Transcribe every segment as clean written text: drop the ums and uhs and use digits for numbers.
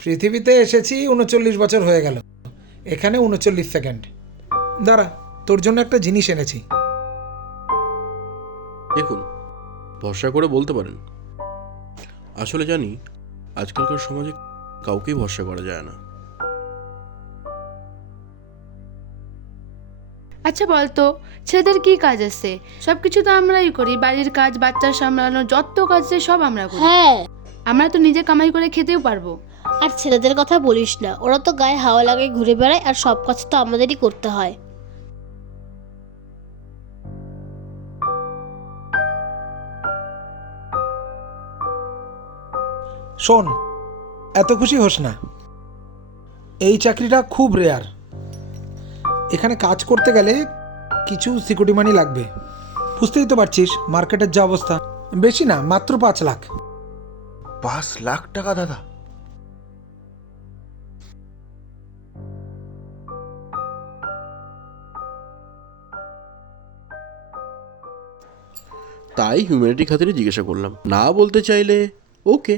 পৃথিবীতে এসেছি ৩৯ বছর হয়ে গেল, এখানে ৩৯ সেকেন্ড। দাঁড়া, তোর জন্য একটা জিনিস এনেছি। দেখুন, ভরসা করে বলতে পারেন। আসলে জানি আজকালকার সমাজে কাউকেই ভরসা করা যায় না। আচ্ছা বলতো, ছেলেদের কি কাজ আছে? সবকিছু তো আমরাই করি, বাড়ির কাজ, বাচ্চা সামলানো, যত কাজ আছে সব আমরা করি। হ্যাঁ, আমরা তো নিজে কামাই করে খেতেও পারবো। আর ছেলেদের কথা বলিস না, ওরা তো গায়ে হাওয়া লাগে ঘুরে বেড়ায়, আর সব কাজ তো আমাদেরই করতে হয়। শোন, এত খুশি হোস না, এই চাকরিটা খুব রেয়ার। এখানে কাজ করতে গেলে কিছু সিকিউরিটি মানি লাগবে। বুঝতেই তো পারছিস মার্কেটের যা অবস্থা। বেশি না, মাত্র 5 লাখ। 5 লাখ টাকা দাদা? তাই হিউম্যানিটি খাতিরে জিজ্ঞাসা করলাম, না বলতে চাইলে ওকে,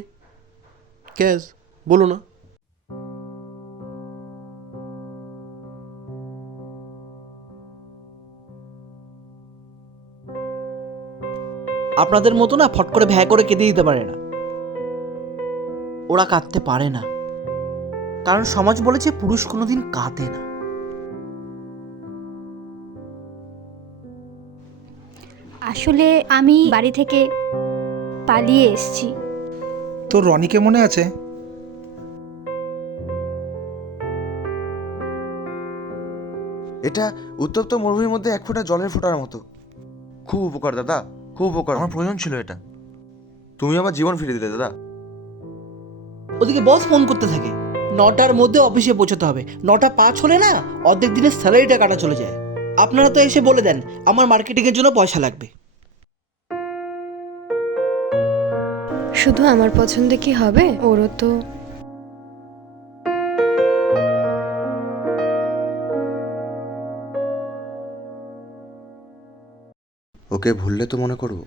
ক্যাশ বলো না। আপনাদের মতো না ফট করে ভ্যা করে কেঁদে দিতে পারে না। ওরা কাঁদতে পারে না, কারণ সমাজ বলেছে পুরুষ কোনোদিন কাঁদে না। আসলে আমি বাড়ি থেকে পালিয়ে এসেছি। তোর রনিকে মনে আছে? এটা উত্তপ্ত মরুভূমির মধ্যে 1 ফোঁটা জলের ফোঁটার মতো। খুব উপকার দাদা, খুব উপকার। আমার প্রয়োজন ছিল এটা। তুমি আমার জীবন ফিরে দিলে দাদা। ওদিকে বস ফোন করতে থাকে, 9টার মধ্যে অফিসে পৌঁছতে হবে। 9টা 5 হলে না অর্ধেক দিনের স্যালারিটা কাটা চলে যায়। আপনারা তো এসে বলে দেন আমার মার্কেটিংয়ের জন্য পয়সা লাগবে। শুধু আমার পছন্দে কি হবে? ওরও তো ওকে ভুললে তো মনে করবো।